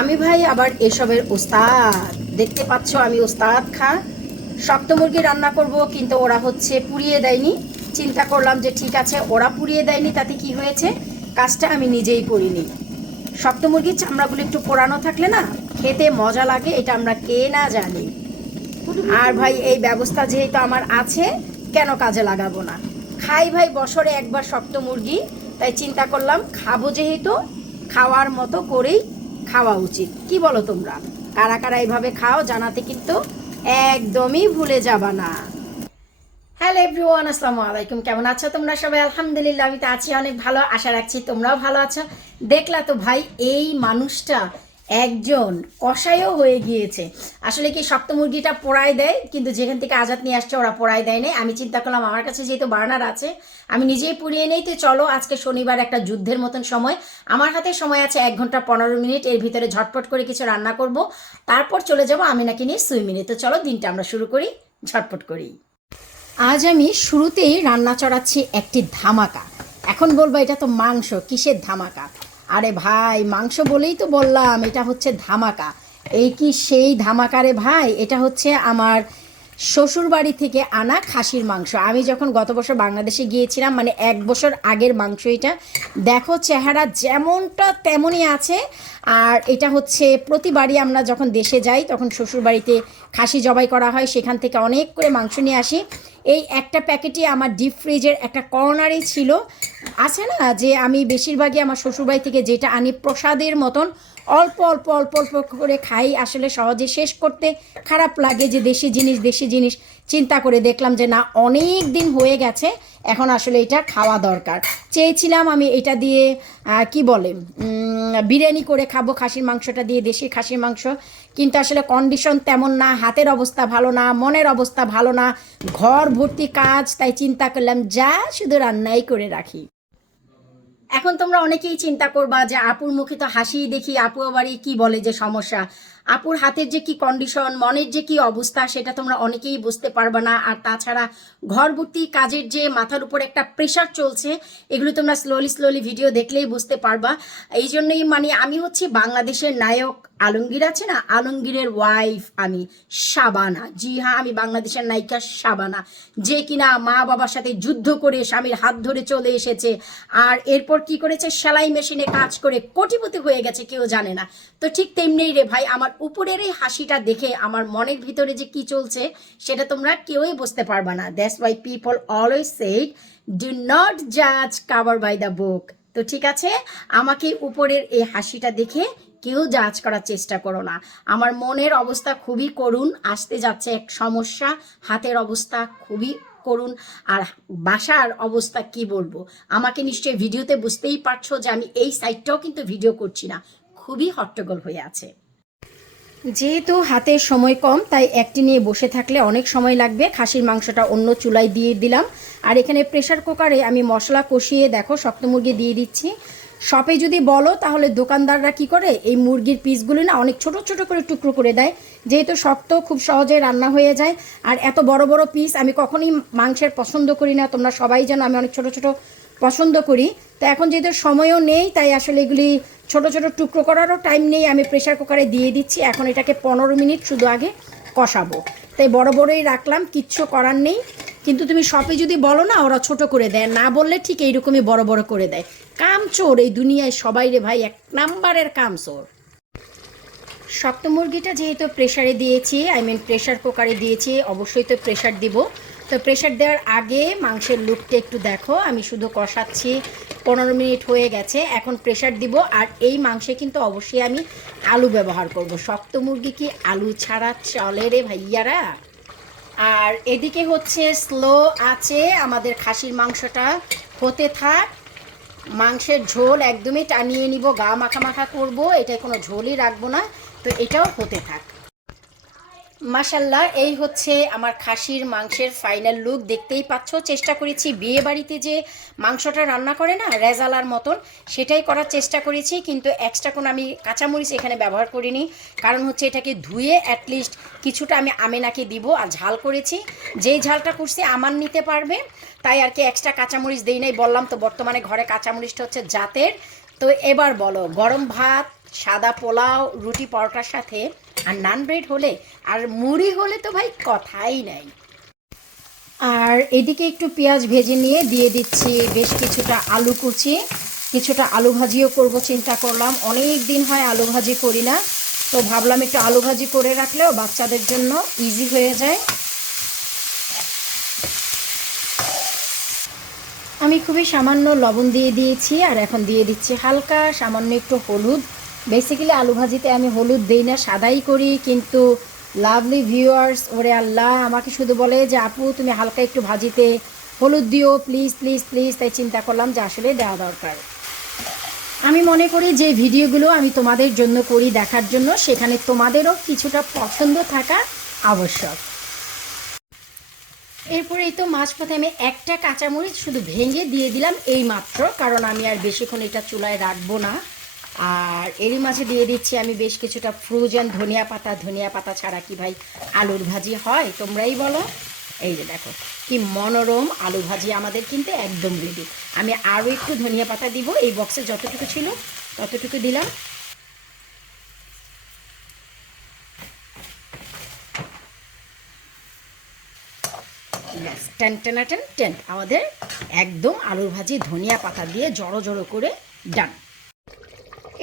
আমি ভাই আবার এসবের ওস্তাদ। দেখতে পাচ্ছ আমি ওস্তাদ খা। শক্ত মুরগি রান্না করব, কিন্তু ওরা হচ্ছে পুড়িয়ে দেয়নি। চিন্তা করলাম যে ঠিক আছে, ওরা পুড়িয়ে দেয়নি তাতে কি হয়েছে, কাজটা আমি নিজেই করিনি। শক্ত মুরগির চামড়াগুলো একটু পোড়ানো থাকলে না খেতে মজা লাগে, এটা আমরা কে না জানি। আর ভাই এই ব্যবস্থা যেহেতু আমার আছে, কেন কাজে লাগাবো না। খাই ভাই বছরে একবার শক্ত মুরগি, তাই চিন্তা করলাম খাবো যেহেতু, খাওয়ার মতো করেই খাওয়া উচিত। কি বলো তোমরা? কারা কারা এইভাবে খাও জানাতে কিন্তু একদমই ভুলে যাবা না। হ্যালো এভরিওয়ান, আসসালামু আলাইকুম। কেমন আছো তোমরা সবাই? আলহামদুলিল্লাহ আমি তো আছি অনেক ভালো, আশা রাখছি তোমরাও ভালো আছো। দেখলা তো ভাই, এই মানুষটা একজন কষাইও হয়ে গিয়েছে। আসলে কি, শক্ত মুরগিটা পোড়ায় দেয়, কিন্তু যেখান থেকে আজাদ নিয়ে আসছে ওরা পোড়ায় দেয় নাই। আমি চিন্তা করলাম আমার কাছে যেহেতু বার্নার আছে, আমি নিজেই পুড়িয়ে নেই। তো চলো, আজকে শনিবার, একটা যুদ্ধের মতন সময়। আমার হাতে সময় আছে 1 ঘন্টা 15 মিনিট। এর ভিতরে ঝটপট করে কিছু রান্না করব, তারপর চলে যাব আমি নাকি নিয়ে সুইমিংয়ে। তো চলো দিনটা আমরা শুরু করি, ঝটপট করি। আজ আমি শুরুতেই রান্না চড়াচ্ছি একটি ধামাকা। এখন বলবো এটা তো মাংস, কিসের ধামাকা? আরে ভাই, মাংস বলেই তো বললাম এটা হচ্ছে ধামাকা। এই কি সেই ধামাকা রে ভাই? এটা হচ্ছে আমার শ্বশুর বাড়ি থেকে আনা খাসির মাংস। আমি যখন গত বছর বাংলাদেশে গিয়েছিলাম, মানে 1 বছর আগের মাংস এটা। দেখো চেহারা যেমনটা তেমনই আছে। আর এটা হচ্ছে প্রতিবারই আমরা যখন দেশে যাই তখন শ্বশুর বাড়িতে খাসি জবাই করা হয়, সেখান থেকে অনেক করে মাংস নিয়ে আসি। এই একটা প্যাকেটই আমার ডিপ ফ্রিজের একটা কর্নারেই ছিল। আছে না যে আমি বেশিরভাগই আমার শ্বশুরবাড়ি থেকে যেটা আনি প্রসাদের মতন অল্প অল্প অল্প অল্প করে খাই। আসলে সহজে শেষ করতে খারাপ লাগে যে দেশি জিনিস দেশি জিনিস। চিন্তা করে দেখলাম যে না, অনেক দিন হয়ে গেছে, এখন আসলে এটা খাওয়া দরকার। চেয়েছিলাম আমি এটা দিয়ে কি বলে বিরিয়ানি করে খাবো, খাসির মাংসটা দিয়ে, দেশি খাসির মাংস। কিন্তু আসলে কন্ডিশন তেমন না, হাতের অবস্থা ভালো না, মনের অবস্থা ভালো না, ঘর ভর্তি কাজ। তাই চিন্তা করলাম যা, শুধু রান্নাই করে রাখি। এখন তোমরা অনেকেই চিন্তা করবা যে আপুর মুখে তো হাসি দেখি, আপু আবার কি বলে যে সমস্যা। আপুর হাতের যে কি কন্ডিশন, মনের যে কি অবস্থা, সেটা তোমরা অনেকেই বুঝতে পারবা না। আর তাছাড়া ঘরভর্তি কাজের যে মাথার উপর একটা প্রেশার চলছে, এগুলো তোমরা স্লোলি স্লোলি ভিডিও দেখলেই বুঝতে পারবা। এই জন্যই মানে আমি হচ্ছে বাংলাদেশের নায়ক আলমগীর আছে না, আলমগীরের ওয়াইফ আমি, শাবানা। জি হ্যাঁ, আমি বাংলাদেশের নায়িকা শাবানা, যে কিনা মা বাবার সাথে যুদ্ধ করে স্বামীর হাত ধরে চলে এসেছে। আর এরপর কি করেছে, সেলাই মেশিনে কাজ করে কোটিপতি হয়ে গেছে, কেউ জানে না। তো ঠিক তেমনিই রে ভাই, আমার উপরের এই হাসিটা দেখে আমার মনের ভিতরে যে কি চলছে সেটা তোমরা কেউই বুঝতে পারবা না। That's why people always said, do not জাজ কভার বাই দ্য বুক। তো ঠিক আছে, আমাকে উপরের এই হাসিটা দেখে কেউ জাজ করার চেষ্টা করো না। আমার মনের অবস্থা খুবই করুণ, আসতে যাচ্ছে এক সমস্যা, হাতের অবস্থা খুবই করুণ। আর বাসার অবস্থা কি বলবো, আমাকে নিশ্চয়ই ভিডিওতে বুঝতেই পারছো যে আমি এই সাইডটাও কিন্তু ভিডিও করছি না, খুবই হট্টগোল হয়ে আছে। যেহেতু হাতে সময় কম, তাই একটি নিয়ে বসে থাকলে অনেক সময় লাগবে। খাসির মাংসটা অন্য চুলায় দিয়ে দিলাম। আর এখানে প্রেশার কুকারে আমি মশলা কষিয়ে দেখো শক্ত মুরগি দিয়ে দিচ্ছি। শপে যদি বলো তাহলে দোকানদাররা কি করে, এই মুরগির পিসগুলো না অনেক ছোট ছোট করে টুকরো করে দেয়, যেহেতু শক্ত খুব সহজে রান্না হয়ে যায়। আর এত বড় বড় পিস আমি কখনোই মাংসের পছন্দ করি না, তোমরা সবাই জানো আমি অনেক ছোট ছোট পছন্দ করি। তো এখন যেহেতু সময়ও নেই, তাই আসলে এগুলি ছোট ছোট টুকরো করারও টাইম নেই, আমি প্রেশার কুকারে দিয়ে দিচ্ছি। এখন এটাকে 15 মিনিট শুধু আগে কষাবো, তাই বড় বড়ই রাখলাম, কিচ্ছু করার নেই। কিন্তু তুমি শপে যদি বলো না, ওরা ছোট করে দেয়, না বললে ঠিক এইরকমই বড় বড় করে দেয়। কামচোর এই দুনিয়ায় সবাই রে ভাই, 1 নাম্বারের কামচোর। শক্ত মুরগিটা যেহেতু প্রেশারে দিয়েছি, প্রেশার কুকারে দিয়েছি, অবশ্যই তো প্রেশার দিব। তো প্রেশার দেওয়ার আগে মাংসের লুকটা একটু দেখো, আমি শুধু কষাচ্ছি। 15 মিনিট হয়ে গেছে, এখন প্রেশার দিব। আর এই মাংসে কিন্তু অবশ্যই আমি আলু ব্যবহার করব। শক্ত মুরগি কি আলু ছাড়া চলে রে ভাইয়ারা? আর এদিকে হচ্ছে স্লো আছে আমাদের খাসির মাংসটা হতে থাক। মাংসের ঝোল একদমই টানিয়ে নিব, গা মাখা মাখা করবো, এটাই কোনো ঝোলই রাখবো না। তো এটাও হতে থাক। মাশাল্লাহ, এই হচ্ছে আমার খাসির মাংসের ফাইনাল লুক, দেখতেই পাচ্ছ। চেষ্টা করেছি বিয়ে বাড়িতে যে মাংসটা রান্না করে না রেজালার মতন, সেটাই করার চেষ্টা করেছি, কিন্তু এক্সট্রা কোনো আমি কাঁচামরিচ এখানে ব্যবহার করিনি। কারণ হচ্ছে এটাকে ধুয়ে অ্যাটলিস্ট কিছুটা আমি আমেনাকে দিব। আর ঝাল করেছি, যেই ঝালটা করছি আমার নিতে পারবে, তাই আর কি এক্সট্রা কাঁচামরিচ দেই নাই। বললাম তো বর্তমানে ঘরে কাঁচামরিচটা হচ্ছে জাতের। তো এবার বলো, গরম ভাত সাদা পোলাও রুটি পরোটার সাথে আর নান ব্রেড হলে আর মুড়ি হলে তো ভাই কথাই নাই। আর এদিকে একটু পেঁয়াজ ভেজে নিয়ে দিয়ে দিচ্ছি বেশ কিছুটা আলু কুচি, কিছুটা আলু ভাজিও করব চিন্তা করলাম, অনেক দিন হয় আলু ভাজি করি না, তো ভাবলাম একটু আলু ভাজি করে রাখলেও বাচ্চাদের জন্য ইজি হয়ে যায়। আমি খুবই সামান্য লবণ দিয়ে দিয়েছি আর এখন দিয়ে দিচ্ছি হালকা সামান্য একটু হলুদ। বেসিক্যালি আলু ভাজিতে আমি হলুদ দেই না, সাদাই করি, কিন্তু লাভলি ভিউয়ার্স ওরে আল্লাহ আমাকে শুধু বলে যে আপু তুমি হালকা একটু ভাজিতে হলুদ দিও প্লিজ প্লিজ প্লিজ, তাই চিন্তা করলাম যে আসলে দেওয়া দরকার। আমি মনে করি যে ভিডিওগুলো আমি তোমাদের জন্য করি দেখার জন্য, সেখানে তোমাদেরও কিছুটা পছন্দ থাকা আবশ্যক। এরপরে এই তো মাঝপথে আমি একটা কাঁচামরিচ শুধু ভেঙে দিয়ে দিলাম এই মাত্র, কারণ আমি আর বেশিক্ষণ এটা চুলায় রাখবো না। আর এরই মাঝে দিয়ে দিচ্ছি আমি বেশ কিছুটা ফ্রোজেন ধনিয়া পাতা। ধনিয়া পাতা ছাড়া কি ভাই আলুর ভাজি হয় তোমরাই বলো। এই যে দেখো কি মনোরম আলু ভাজি আমাদের কিন্তু একদম রেডি। আমি আরও একটু ধনিয়া পাতা দিব, এই বক্সে যতটুকু ছিল ততটুকু দিলাম। টেন টেন টেন টেন আমাদের একদম আলুর ভাজি ধনিয়া পাতা দিয়ে জড়ো জড়ো করে ডান।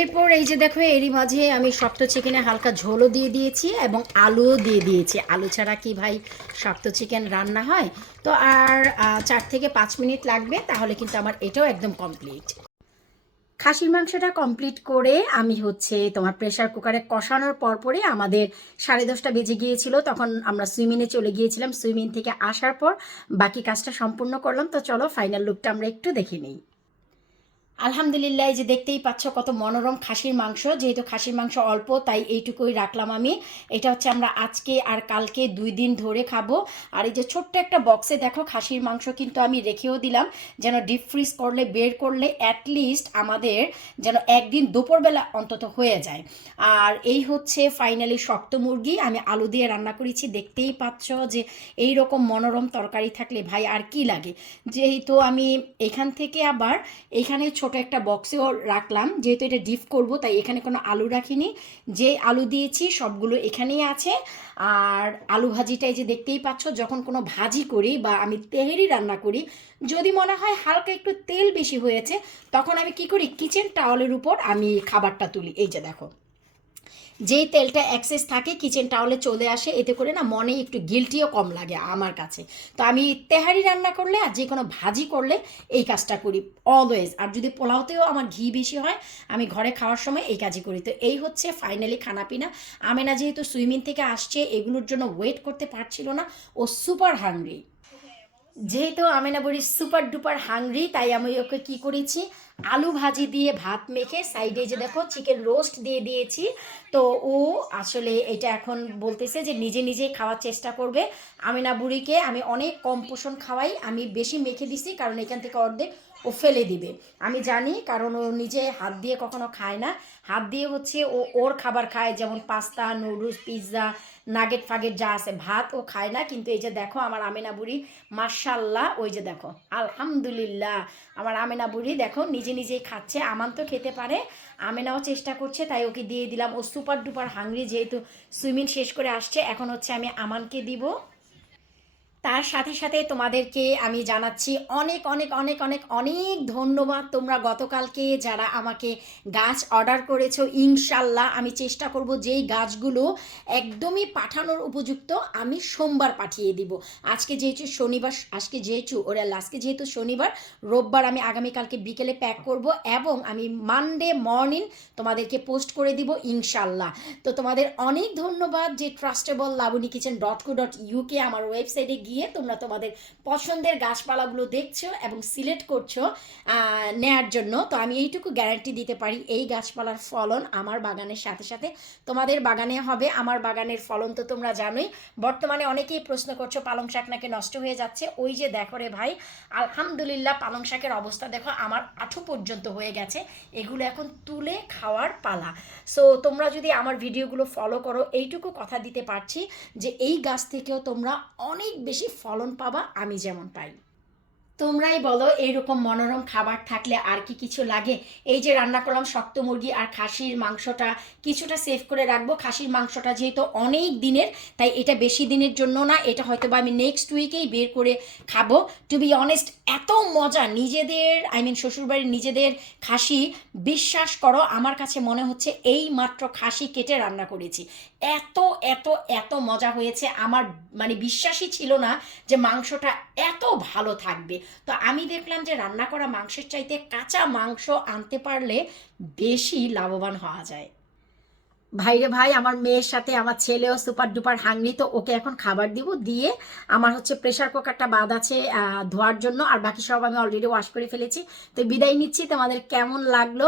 এরপর এই যে দেখো এরই মাঝে আমি শক্ত চিকেনে হালকা ঝোলও দিয়ে দিয়েছি এবং আলুও দিয়ে দিয়েছি। আলু ছাড়া কি ভাই শক্ত চিকেন রান্না হয়? তো আর 4 থেকে 5 মিনিট লাগবে, তাহলে কিন্তু আমার এটাও একদম কমপ্লিট। খাসির মাংসটা কমপ্লিট করে আমি হচ্ছে তোমার প্রেসার কুকারে কষানোর পরপরই আমাদের 10:30 বেজে গিয়েছিল, তখন আমরা সুইমিংয়ে চলে গিয়েছিলাম। সুইমিং থেকে আসার পর বাকি কাজটা সম্পূর্ণ করলাম। তো চলো ফাইনাল লুকটা আমরা একটু দেখে নিই। আলহামদুলিল্লাহ, এই যে দেখতেই পাচ্ছ কত মনোরম খাসির মাংস। যেহেতু খাসির মাংস অল্প তাই এইটুকুই রাখলাম আমি। এটা হচ্ছে আমরা আজকে আর কালকে 2 দিন ধরে খাবো। আর এই যে ছোট্ট একটা বক্সে দেখো খাসির মাংস কিন্তু আমি রেখেও দিলাম, যেন ডিপ ফ্রিজ করলে বের করলে অ্যাটলিস্ট আমাদের যেন একদিন দুপুরবেলা অন্তত হয়ে যায়। আর এই হচ্ছে ফাইনালি শক্ত মুরগি আমি আলু দিয়ে রান্না করেছি। দেখতেই পাচ্ছ যে এই রকম মনোরম তরকারি থাকলে ভাই আর কি লাগে। যেহেতু আমি এখান থেকে আবার এখানে ছোট একটা বক্সেও রাখলাম, যেহেতু এটা ডিপ করব তাই এখানে কোনো আলু রাখিনি। যে আলু দিয়েছি সবগুলো এখানেই আছে। আর আলু ভাজিটাই যে দেখতেই পাচ্ছ, যখন কোনো ভাজি করি বা আমি তেহেরি রান্না করি, যদি মনে হয় হালকা একটু তেল বেশি হয়েছে, তখন আমি কি করি কিচেন টাওয়ালের উপর আমি খাবারটা তুলি। এই যে দেখো যেই তেলটা অ্যাক্সেস থাকে কিচেন টাওয়ালে চলে আসে, এতে করে না মনে একটু গিল্টিও কম লাগে আমার কাছে। তো আমি তেহারি রান্না করলে আর যে কোনো ভাজি করলে এই কাজটা করি অলওয়েজ। আর যদি পোলাওতেও আমার ঘি বেশি হয় আমি ঘরে খাওয়ার সময় এই কাজই করি। তো এই হচ্ছে ফাইনালি খানাপিনা। আমেনা যেহেতু সুইমিং থেকে আসছে এগুলোর জন্য ওয়েট করতে পারছিল না, ও সুপার হাংরি। যেহেতু আমেনা বড়ি সুপার ডুপার হাংরি, তাই আমি ওকে কি করেছি আলু ভাজি দিয়ে ভাত মেখে সাইডে যে দেখো চিকেন রোস্ট দিয়ে দিয়েছি। তো ও আসলে এটা এখন বলতেছে যে নিজে নিজে খাওয়ার চেষ্টা করবে। আমেনা বুড়িকে আমি অনেক কম পোষণ খাওয়াই, আমি বেশি মেখে দিছি কারণ এখান থেকে অর্ধেক ও ফেলে দিবে আমি জানি, কারণ ও নিজে হাত দিয়ে কখনো খায় না। হাত দিয়ে হচ্ছে ও ওর খাবার খায়, যেমন পাস্তা নুডলস পিৎজা নাগেট ফাগেট যা আছে, ভাত ও খায় না। কিন্তু এই যে দেখো আমার আমেনা বুড়ি মাশাল্লাহ, ওই যে দেখো আলহামদুলিল্লাহ আমার আমেনা বুড়ি দেখো নিজে নিজেই খাচ্ছে। আমান তো খেতে পারে, আমেনাও চেষ্টা করছে, তাই ওকে দিয়ে দিলাম। ও সুপার ডুপার হাংরি, যেহেতু সুইমিং শেষ করে আসছে এখন হচ্ছে আমি আমানকে দিব। তার সাথে সাথে তোমাদেরকে আমি জানাচ্ছি অনেক অনেক অনেক অনেক অনেক ধন্যবাদ। তোমরা গতকালকে যারা আমাকে গাছ অর্ডার করেছো, ইনশাল্লাহ আমি চেষ্টা করব যেই গাছগুলো একদমই পাঠানোর উপযুক্ত আমি সোমবার পাঠিয়ে দিব। আজকে যেহেতু শনিবার, আজকে যেহেতু শনিবার, রোববার আমি আগামীকালকে বিকেলে প্যাক করব এবং আমি মানডে মর্নিং তোমাদেরকে পোস্ট করে দিব ইনশাল্লাহ। তো তোমাদের অনেক ধন্যবাদ যে ট্রাস্টেবল labunikitchen.co.uk আমার ওয়েবসাইটে গিয়ে তোমরা তোমাদের পছন্দের গাছপালাগুলো দেখছো এবং সিলেক্ট করছো নেয়ার জন্য। তো আমি এইটুকু গ্যারান্টি দিতে পারি এই গাছপালার ফলন আমার বাগানের সাথে সাথে তোমাদের বাগানে হবে। আমার বাগানের ফলন তো তোমরা জানোই। বর্তমানে অনেকেই প্রশ্ন করছো পালং শাক নাকি নষ্ট হয়ে যাচ্ছে। ওই যে দেখো রে ভাই, আলহামদুলিল্লাহ পালং শাকের অবস্থা দেখো আমার আঁঠু পর্যন্ত হয়ে গেছে। এগুলো এখন তুলে খাওয়ার পালা। সো তোমরা যদি আমার ভিডিওগুলো ফলো করো, এইটুকু কথা দিতে পারছি যে এই গাছ থেকেও তোমরা অনেক বেশি ফলন পাবা আমি যেমন পাই। তোমরাই বলো এইরকম মনোরম খাবার থাকলে আর কি কিছু লাগে। এই যে রান্না করলাম শক্ত মুরগি আর খাসির মাংসটা কিছুটা সেভ করে রাখবো। খাসির মাংসটা যেহেতু অনেক দিনের, তাই এটা বেশি দিনের জন্য না, এটা হয়তো বা আমি নেক্সট উইকেই বের করে খাবো। টু বি অনেস্ট, এত মজা নিজেদের, আই মিন শ্বশুরবাড়ির নিজেদের খাসি, বিশ্বাস করো আমার কাছে মনে হচ্ছে এই মাত্র খাসি কেটে রান্না করেছি। এত এত এত মজা হয়েছে, আমার মানে বিশ্বাসই ছিল না যে মাংসটা এত ভালো থাকবে। তো আমি দেখলাম যে রান্না করা মাংসের চাইতে কাঁচা মাংস আনতে পারলে বেশি লাভবান হওয়া যায়। ভাইরে ভাই, আমার মেয়ের সাথে আমার ছেলেও সুপার ডুপার হাংরি, তো ওকে এখন খাবার দিব, দিয়ে আমার হচ্ছে প্রেশার কুকারটা বাদ আছে ধোয়ার জন্য, আর বাকি সব আমি অলরেডি ওয়াশ করে ফেলেছি। তো বিদায় নিচ্ছি, তোমাদের কেমন লাগলো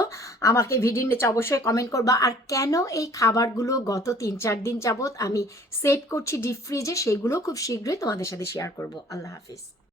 আমাকে ভিডিও নিচে অবশ্যই কমেন্ট করবা। আর কেন এই খাবারগুলো গত 3-4 দিন যাবত আমি সেভ করছি ডিপ ফ্রিজে, সেগুলো খুব শীঘ্রই তোমাদের সাথে শেয়ার করব। আল্লাহ হাফিজ।